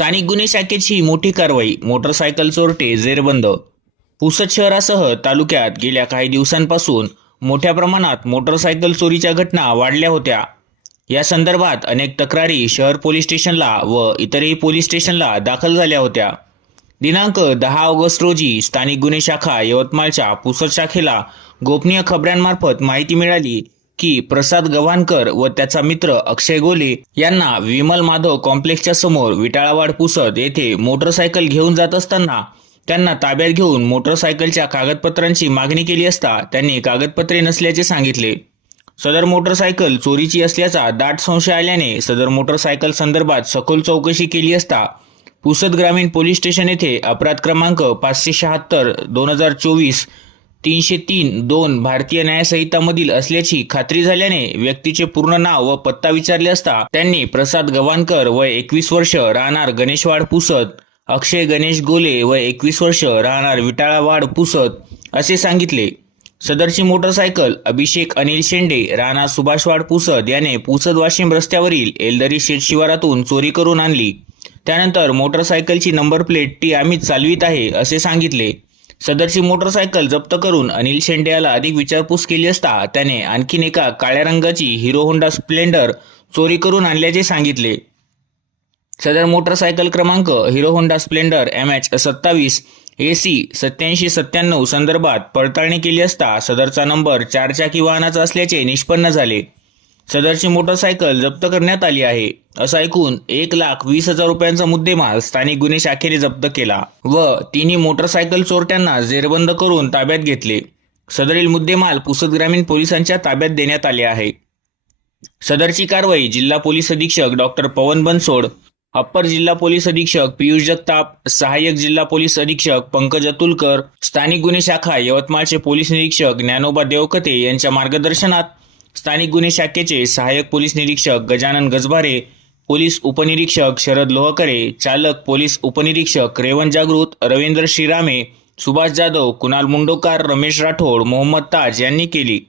स्थानिक गुन्हे शाखेची मोठी कारवाई मोटरसायकल चोरटे जेरबंद पुसद शहरासह तालुक्यात गेल्या काही दिवसांपासून मोठ्या प्रमाणात मोटरसायकल चोरीच्या घटना वाढल्या होत्या. या संदर्भात अनेक तक्रारी शहर पोलीस स्टेशनला व इतरही पोलीस स्टेशनला दाखल झाल्या होत्या. दिनांक दहा ऑगस्ट रोजी स्थानिक गुन्हे शाखा यवतमाळच्या पुसद शाखेला गोपनीय खबऱ्यांमार्फत माहिती मिळाली. की प्रसाद गव्हाणकर व त्याचा मित्र अक्षय गोले यांना विमल माधव कॉम्प्लेक्सच्या समोर विटाळावाड पुसद येथे मोटरसायकल घेऊन जात असताना त्यांना ताब्यात घेऊन मोटरसायकलच्या कागदपत्रांची मागणी केली असता त्यांनी कागदपत्रे नसल्याचे सांगितले. सदर मोटरसायकल चोरीची असल्याचा दाट संशय आल्याने सदर मोटरसायकल संदर्भात सखोल चौकशी केली असता पुसद ग्रामीण पोलीस स्टेशन येथे अपराध क्रमांक पाचशे शहात्तर दोन हजार चोवीस तीनशे तीन दोन भारतीय न्यायसंहितामधील असल्याची खात्री झाल्याने व्यक्तीचे पूर्ण नाव व पत्ता विचारले असता त्यांनी प्रसाद गवाणकर वय एकवीस वर्ष राहणार गणेशवाड पुसत अक्षय गणेश गोले व एकवीस वर्ष राहणार विटाळावाड पुसत असे सांगितले. सदरची मोटरसायकल अभिषेक अनिल शेंडे राणा सुभाषवाड पुसद याने पुसद वाशिम रस्त्यावरील एलदरी शेत शिवारातून चोरी करून आणली. त्यानंतर मोटरसायकलची नंबर प्लेट ती आम्हीच चालवीत आहे असे सांगितले. सदरची मोटरसायकल जप्त करून अनिल शेंडे याला अधिक विचारपूस केली असता त्याने आणखीन एका काळ्या रंगाची हिरो होंडा स्प्लेंडर चोरी करून आणल्याचे सांगितले. सदर मोटरसायकल क्रमांक Hero Honda Splendor M H सत्तावीस ए सी सत्याऐंशी सत्त्याण्णव संदर्भात पडताळणी केली असता सदरचा नंबर चारचाकी वाहनाचा असल्याचे निष्पन्न झाले. सदरची मोटरसायकल जप्त करण्यात आली आहे. असं ऐकून एक लाख वीस हजार रुपयांचा मुद्देमाल स्थानिक गुन्हे शाखेने जप्त केला व तिन्ही मोटरसायकल चोरट्यांना जेरबंद करून ताब्यात घेतले. सदरील मुद्देमाल पुसद ग्रामीण पोलिसांच्या ताब्यात देण्यात आले आहे. सदरची कारवाई जिल्हा पोलीस अधीक्षक डॉक्टर पवन बनसोड अप्पर जिल्हा पोलीस अधीक्षक पियुष जगताप सहाय्यक जिल्हा पोलीस अधीक्षक पंकज अतुलकर स्थानिक गुन्हे शाखा यवतमाळचे पोलीस निरीक्षक ज्ञानोबा देवकते यांच्या मार्गदर्शनात स्थानिक गुन्हे शाखेचे सहाय्यक पोलीस निरीक्षक गजानन गजभारे पोलीस उपनिरीक्षक शरद लोहकरे चालक पोलीस उपनिरीक्षक रेवण जागृत रवींद्र श्रीरामे सुभाष जाधव कुणाल मुंडोकार रमेश राठोड मोहम्मद ताज यांनी केली.